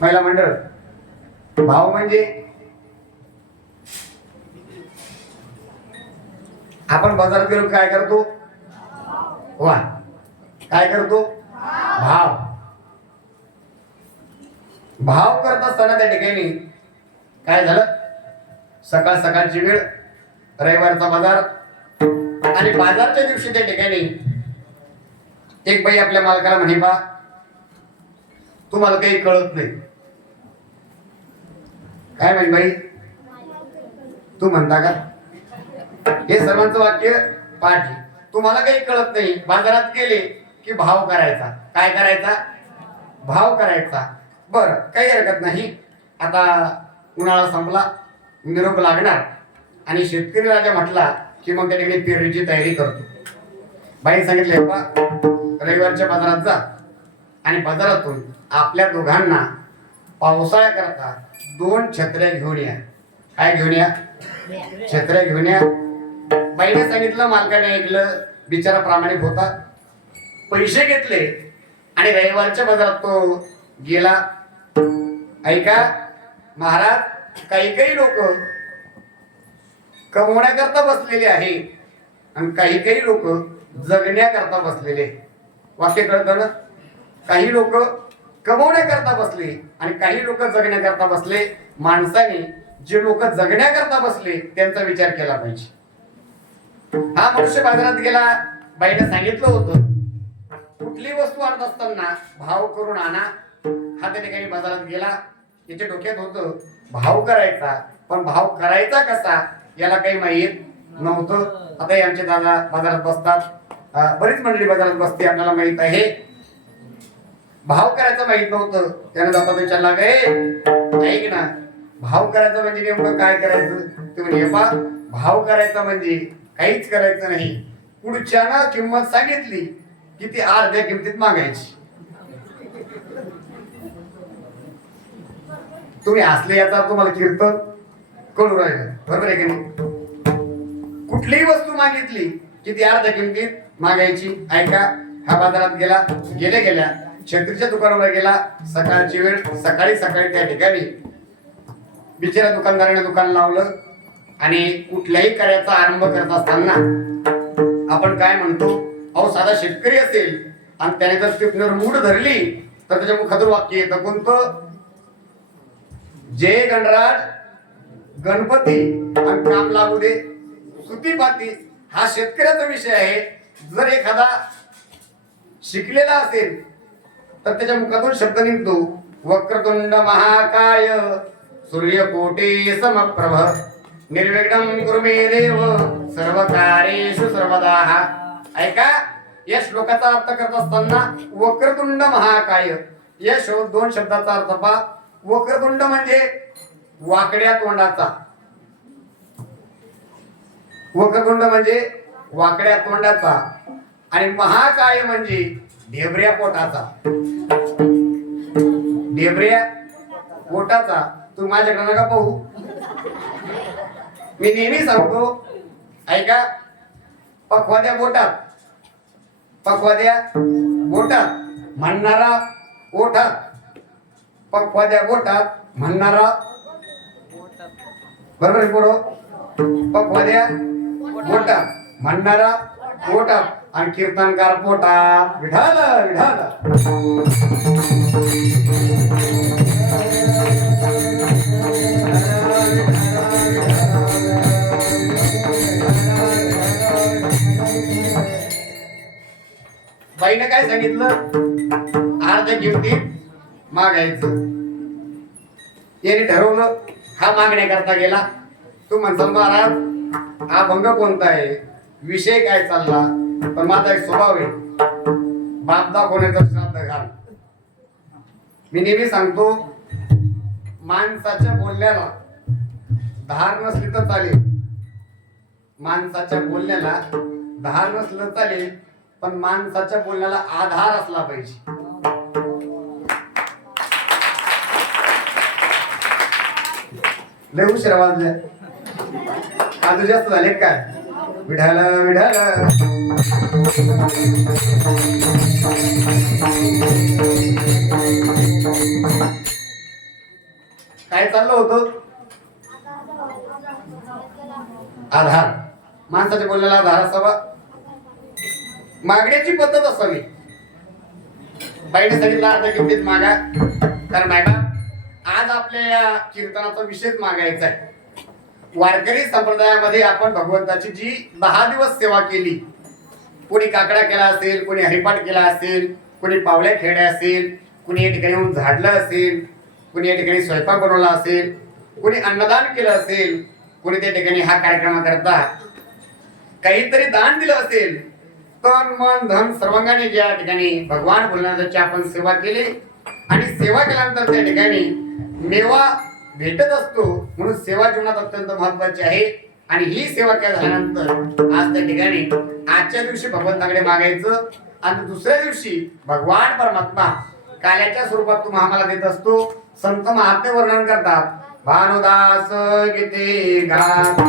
महिला मंडळ भाव म्हणजे आपण बाजारात गेलो काय करतो वा काय करतो भाव भाव करत असताना त्या ठिकाणी काय झालं सकाळ सकाळची वेळ रविवारचा बाजार आणि बाजारच्या दिवशी त्या ठिकाणी एक बाई आपल्या मालकाला म्हणे बा तुम्हाला काही कळत नाही काय म्हणे बाई तू म्हणता का हे सर्वांचं वाक्य पाठ तुम्हाला काही कळत नाही बाजारात गेले की भाव करायचा काय करायचा भाव करायचा बरं काही हरकत नाही आता उन्हाळा संपला निरोप लागणार आणि शेतकरी राजा म्हटला की मग त्या ठिकाणी पेरणीची तयारी करतो बाई सांगितले बा रविवारच्या बाजारात जा आणि बाजारातून आपल्या दोघांना पावसाळ्याकरता 2 छत्र्या घेऊन या काय घेऊन या छत्र्या घेऊन या बाईने सांगितलं मालकाने ऐकलं बिचारा प्रामाणिक होता पैसे घेतले आणि रविवारच्या बाजारात तो गेला ऐका महाराज काही लोक कमवण्याकरता बसलेले आहे आणि काही लोक जगण्याकरता बसलेले वाक्य कळतं ना काही लोक कमवण्याकरता बसले आणि काही लोक जगण्याकरता बसले माणसाने जे लोक जगण्याकरता बसले त्यांचा विचार केला पाहिजे हा मनुष्य बाजारात गेला बाईने सांगितलं होतं कुठली वस्तू आणत असताना भाव करून आणा हा त्या ठिकाणी बाजारात गेला त्याच्या डोक्यात होतं भाव करायचा पण भाव करायचा कसा याला काही माहित नव्हतं आता आमचे दादा बाजारात बसतात बरीच मंडळी बाजारात बसते आपल्याला माहित आहे भाव करायचं माहित नव्हतं त्याने दादा विचारला गे ऐक ना भाव करायचं म्हणजे नेमकं काय करायचं ते म्हणजे भाव करायचा म्हणजे काहीच करायचं नाही पुढच्यानं किंमत सांगितली की ती अर्ध्या किमतीत मागायची तुम्ही हसले याचा तुम्हाला कीर्तन कळू राहिलं बरोबर आहे की नाही कुठलीही वस्तू मागितली की ती अर्ध्या किमतीत मागायची ऐका हा बाजारात गेल्या छत्रीच्या दुकानावर गेला सकाळची वेळ सकाळी त्या ठिकाणी बिचारा दुकानदाराने दुकान लावलं आणि कुठल्याही कार्याचा आरंभ करत असताना आपण काय म्हणतो अहो साधा शेतकरी असेल आणि त्याने जर टिपणीवर मूठ धरली तर त्याच्या मुखातून वाक्य येतं कोणतं जय गणराज गणपती आणि काम लागू दे सुतीपाती हा शेतकऱ्याचा विषय आहे जर एखादा शिकलेला असेल तर त्याच्या मुखातून शब्द निघतो वक्रतुंड महाकाय सूर्यकोटी समप्रभ निर्विघ्नं कुरु मे देव सर्व कार्येषु सर्वदा ऐका या श्लोकाचा अर्थ करत असताना वक्रतुंड महाकाय या 2 शब्दाचा अर्थ पहा वक्रतुंड म्हणजे वाकड्या तोंडाचा वक्रतुंड म्हणजे वाकड्या तोंडाचा आणि महाकाय म्हणजे ढेबऱ्या पोटाचा ढेबऱ्या पोटाचा तू माझ्याकडे नका पाहू मी नेहमी सांगतो ऐका पखवाद्या बोटात म्हणणारा ओठात पखवाद्या बोटात म्हणणारा बरोबर आहे पोरो पखवाद्या बोटात म्हणणारा पोटात आणि कीर्तनकार पोटात विठाल विठाल बाईने काय सांगितलं अर्ध्या किमतीत मागायचं याने ठरवलं हा मागण्याकरता गेला तू म्हणतो महाराज हा भंग कोणता आहे विषय काय चालला पण माझा एक स्वभाव आहे बाप दाखवण्याचा श्राद्ध घाल मी नेहमी सांगतो माणसाच्या बोलण्याला धार नसली तर चालेल माणसाच्या बोलण्याला धार नसलं चालेल पण माणसाच्या बोलण्याला आधार असला पाहिजे लय उशिरा वाजल्या आज जास्त झाले काय विढाल विढाल काय चाललं होतं? आधार. माणसाच्या बोलण्याला आधार असावा, मागण्याची पद्धत असावी. बाईने सांगितलं अर्ध्या किमतीत मागा. कारण बायबा आज आपल्या या कीर्तनाचा विषय मागायचा आहे. वारकरी संप्रदायामध्ये आपण भगवंताची जी 10 दिवस सेवा केली, कोणी काकडा केला असेल, कोणी हरिपाठ केला असेल, कोणी पावल्या खेळल्या असेल, कोणी या ठिकाणी येऊन झाडलं असेल, कोणी या ठिकाणी स्वयंपाक बनवला असेल, कोणी अन्नदान केलं असेल, कोणी त्या ठिकाणी हा कार्यक्रमाकरता काहीतरी दान दिलं असेल, तन मन धन सर्वांगाने ज्या ठिकाणी भगवान भोलेनाथाची आपण सेवा केली आणि सेवा केल्यानंतर त्या ठिकाणी मेवा भेटत असतो. म्हणून सेवा जीवनात अत्यंत महत्वाची आहे. आणि ही सेवा झाल्यानंतर आज त्या ठिकाणी आजच्या दिवशी भगवंताकडे मागायचं आणि दुसऱ्या दिवशी भगवान परमात्मा काल्याच्या स्वरूपात तुम्हाला आम्हाला देत असतो. संत महात्मे वर्णन करतात, भानुदास गीते गात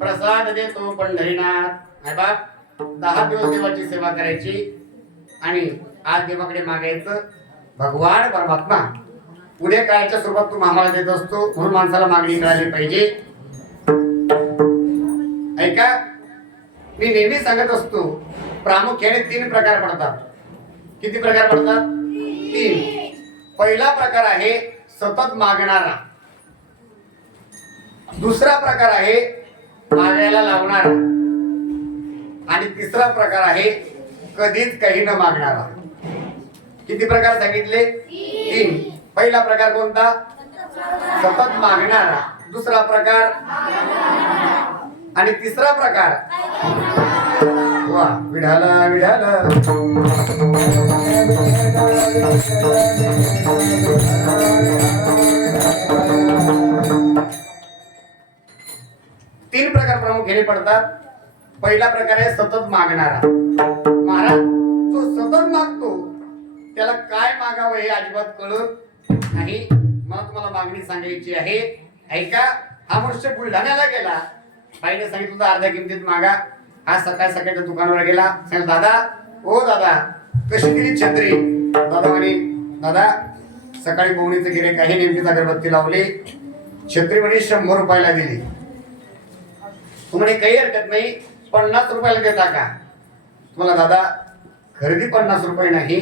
प्रसाद देतो पंढरीनाथ. बाप 10 दिवस देवाची सेवा करायची आणि आज देवाकडे मागायचं. भगवान परमात्मा उद्या काळच्या स्वरूपात तू आम्हाला देत असतो. म्हणून माणसाला मागणी करायला पाहिजे. ऐका, मी नेहमी सांगत असतो, प्रामुख्याने 3 प्रकार पडतात. किती प्रकार पडतात? 3. पहिला प्रकार आहे सतत मागणारा. दुसरा प्रकार आहे मागायला लावणारा. आणि तिसरा प्रकार आहे कधीच काही न मागणारा. किती प्रकार सांगितले? 3. पहिला प्रकार कोणता? सतत मागणारा. दुसरा प्रकार आणि तिसरा प्रकार वा विढाला विढाला. 3 प्रकार प्रामुख्याने पडतात. पहिला प्रकार आहे सतत मागणारा. महाराज, जो सतत मागतो त्याला काय मागावं हे अजिबात कळत नाही. मला तुम्हाला मागणी सांगायची आहे. ऐका, हा मनुष्य बुलढाण्याला गेला. बाईने सांगितलं अर्ध्या किमतीत मागा. आज सकाळ सकाळच्या दुकानावर गेला. सांगितलं, दादा, ओ दादा, कशी दिली छत्री? दादा म्हणे, दादा सकाळी बोवणीचं गिऱ्हाईक आहे, नेमकीच अगरबत्ती लावली, छत्री म्हणे 100 रुपयाला दिली. तू म्हणे काही हरकत नाही, 50 रुपयाला देता का? तुम्हाला दादा खरेदी 50 रुपये नाही,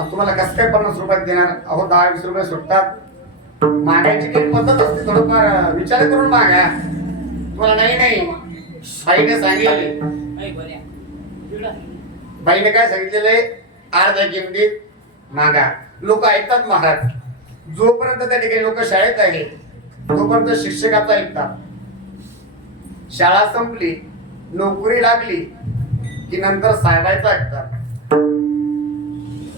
तुम्हाला कसं काय 50 रुपयात देणार? अहो 10-20 रुपये सुटतात. मागायची काही पद्धत असते, थोडंफार विचार करून मागा. तुम्हाला नाही बाईने सांगितले. बाईने काय सांगितलेलं आहे? अर्ध्या किमतीत मागा. लोक ऐकतात महाराज. जोपर्यंत त्या ठिकाणी लोक शाळेत आहे तोपर्यंत शिक्षकाचा ऐकतात. शाळा संपली, नोकरी लागली की नंतर साहेबायचं ऐकतात.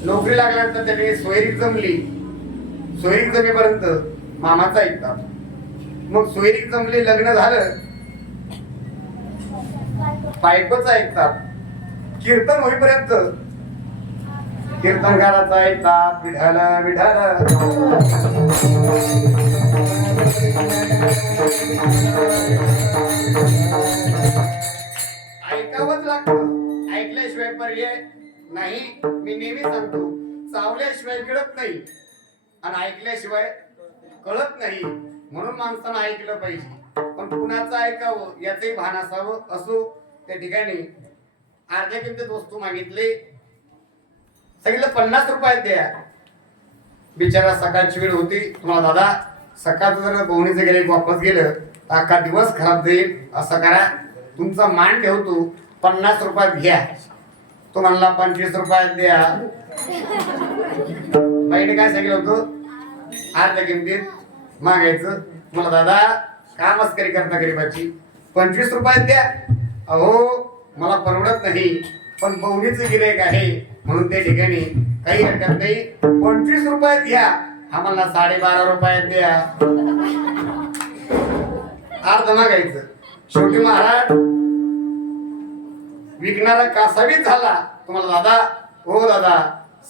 नोकरी लागल्यानंतर त्या ठिकाणी सोयरीक जमली, सोयरीक जमेपर्यंत मामाचं ऐकतात. मग सोयरीक जमली, लग्न झालं, बायकोचं ऐकतात. कीर्तन होईपर्यंत कीर्तनकाराचा ऐकतात. विठाला विठाला. ऐकावंच लागतं. ऐकल्याशिवाय पर्याय नाही. मी नेहमी सांगतो, चावल्याशिवाय कळत नाही आणि ऐकल्याशिवाय कळत नाही. म्हणून माणसानं ऐकलं पाहिजे. पण कुणाचं ऐकावं याचंही भान असावं. असो, त्या ठिकाणी अर्ध्या किमतीत वस्तू मागितली, सांगितलं 50 रुपयात द्या. बिचारा सकाळची वेळ होती. तुम्हाला दादा सकाळचं जर बहुणीचं गेले वापस गेलं तर अख्खा दिवस खराब जाईल. असं करा, तुमचा मान ठेवतो, 50 रुपयात घ्या. तो म्हणला 25 रुपयात द्या. बाईने काय सांगितलं होतं, अर्ध्या किमतीत मागायचं. मला दादा का मस्करी करता गरीबाची, 25 रुपयात द्या. अहो मला परवडत नाही, पण बहुणीचं गिऱ्हाईक आहे म्हणून त्या ठिकाणी काही हरकत नाही, 25 रुपयात घ्या. आम्हाला 12.5 रुपयात द्या. अर्ध मागायचं. शेवटी महाराज विकणारा कासावीस झाला. तुम्हाला दादा, हो दादा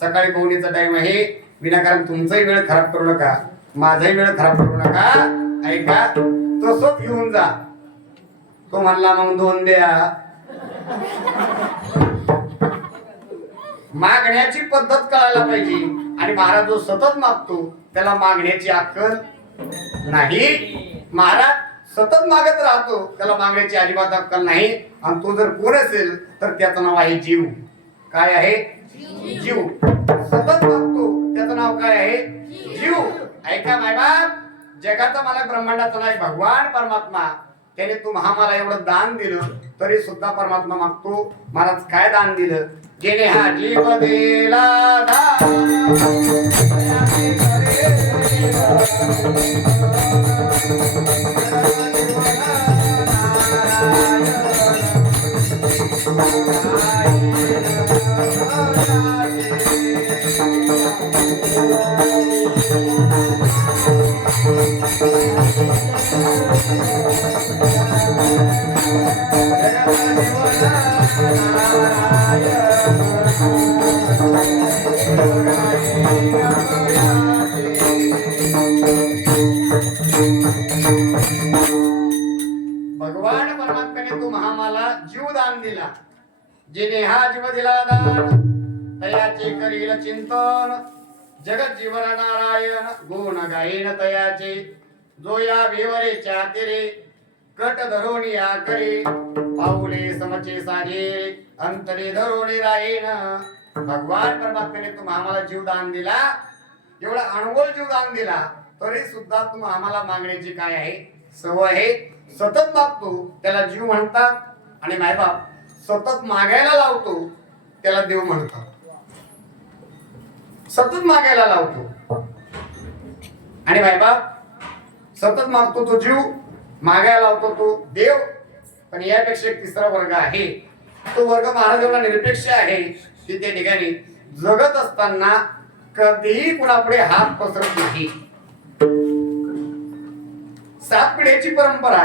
सकाळी बहुणीचा टाइम आहे, विनाकारण तुमचाही वेळ खराब करू नका, माझाही वेळ खराब करू नका, ऐका तसंच घेऊन जा. तो म्हणला मग 2 द्या. मागण्याची पद्धत कळायला पाहिजे. आणि महाराज जो सतत मागतो त्याला मागण्याची अक्कल नाही. महाराज सतत मागत राहतो त्याला मागण्याची अजिबात अक्कल नाही. आणि तो जर कोण असेल तर त्याचं नाव आहे जीव. काय आहे? जीव. सतत मागतो त्याचं नाव काय आहे? जीव. ऐका मायबाप, जगाचा मालक ब्रह्मांडाचा नायक भगवान परमात्मा, त्याने तुम्हाला एवढं दान दिलं तरी सुद्धा परमात्मा मागतो. महाराज काय दान दिलं? जेने हा जीव दिला भगवान परमात्म्याने तू महामाला जीवदान दिला. जिने हा जीव दिला दान तयाचे करील चिंतन, जगत जीवन नारायण गुण गायन तयाचे. जो या विवरेच्या तेरे कट धरोणी या करे, पाऊले समचे साजे अंतरे धरोणी राहीन. भगवान परमात्म्याने तू आम्हाला जीवदान दिला, एवढा अनमोल जीवदान दिला तरी सुद्धा तू आम्हाला मागण्याची काय आहे? सवय आहे. सतत मागतो त्याला जीव म्हणतात. आणि मायबाप सतत मागायला लावतो त्याला देव म्हणतात. सतत मागायला लावतो आणि मायबाप सतत मागतो तो जीव, मागायला लावतो तो देव. पण यापेक्षा एक तिसरा वर्ग आहे. तो वर्ग महाराज एवढा निरपेक्ष आहे की त्या ठिकाणी जगत असताना कधीही कुणापुढे हात पसरत नाही. 7 पिढीची परंपरा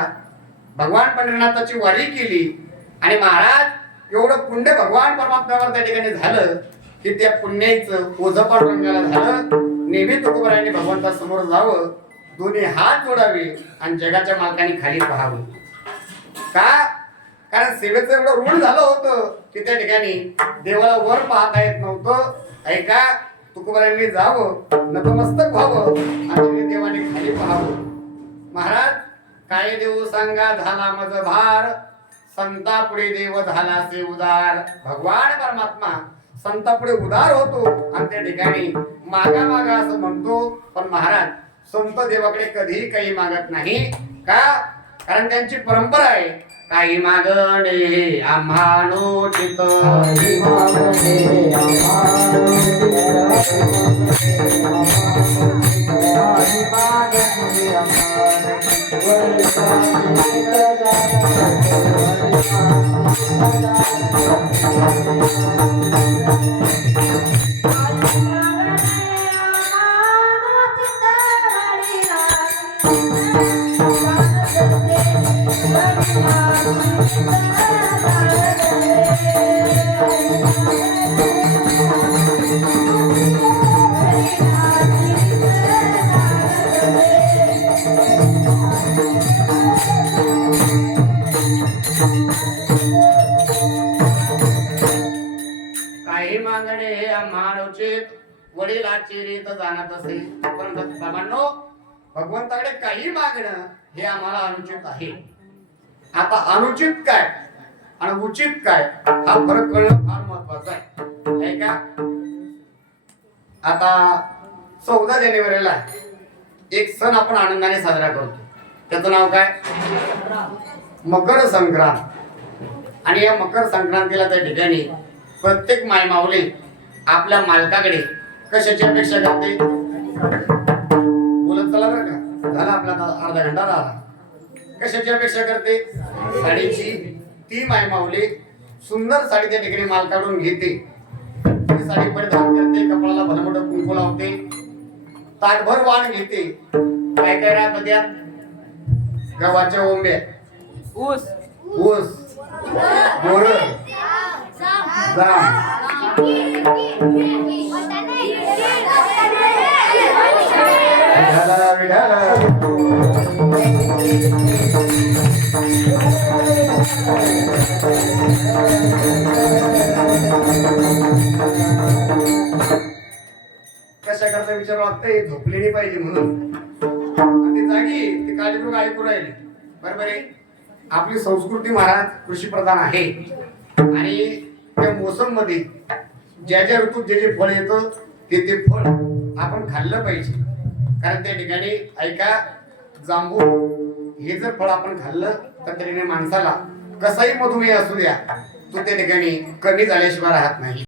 भगवान पंढरीनाथाची वारी केली आणि महाराज एवढं पुण्य भगवान परमात्म्यावर त्या ठिकाणी झालं की त्या पुण्याचं ओझं पांडुरंगाला झालं. नेहमी तुकोबरायांनी भगवंता समोर जावं, दोन्ही हात जोडावे आणि जगाच्या मालकाने खाली पाहावं. का? कारण सेवेचं एवढं ऋण झालं होतं की त्या ठिकाणी देवाला वर पाहता येत नव्हतं. ऐका, तुकोबरायांनी जावं, नतमस्तक व्हावं आणि देवाने खाली पाहावं. महाराज काय देऊ सांगा झाला मज भार, संतापुढे देव झाला से उदार. भगवान परमात्मा संतापुढे उदार होतो आणि त्या ठिकाणी मागा मागा असं म्हणतो. पण महाराज संत देवाकडे कधीही काही मागत नाही. का? कारण त्यांची परंपरा आहे, काही मागणे आम्हानोचित, काही मागणे वडिलाची रीत जाणत असे. परंतु बाबांनो, भगवंताकडे काही मागणं हे आम्हाला अनुचित आहे. आता अनुचित काय आणि उचित काय हा फरक कळणं फार महत्वाचं आहे का. आता 14 जानेवारीला एक सण आपण आनंदाने साजरा करतो. त्याचं नाव काय? मकर संक्रांत. आणि या मकर संक्रांतीला त्या ठिकाणी प्रत्येक मायमाऊली आपल्या मालकाकडे कशाची अपेक्षा करते? बोलत चला बरं का, झाला आपला अर्धा घंटा राहिला. कशाची अपेक्षा करते? साडीची. ती मायमाऊली सुंदर साडी त्या ठिकाणी मालकाकडून घेते. ती साडी परिधान करते, कपाळाला भलमोठं कुंकू लावते, ताटभर वाण घेते. काय काय राहत त्यात? गव्हाच्या ओंब्या, ऊस, बोर, जाम, कशा करता विचार वाटतंय? झोपलेली पाहिजे म्हणून. ती जागी ती काळजीपूर्वक ऐकू राहिली. बरोबर आहे. आपली संस्कृती महाराज कृषी प्रधान आहे आणि त्या मोसम मध्ये ज्या ज्या ऋतूत जे जे फळ येतं ते फळ आपण खाल्लं पाहिजे. कारण त्या ठिकाणी ऐका, जांभूळ हे जर फळ आपण खाल्लं तर त्या ठिकाणी माणसाला कसाही मधुमेह असू द्या तो त्या ठिकाणी कमी झाल्याशिवाय राहत नाही.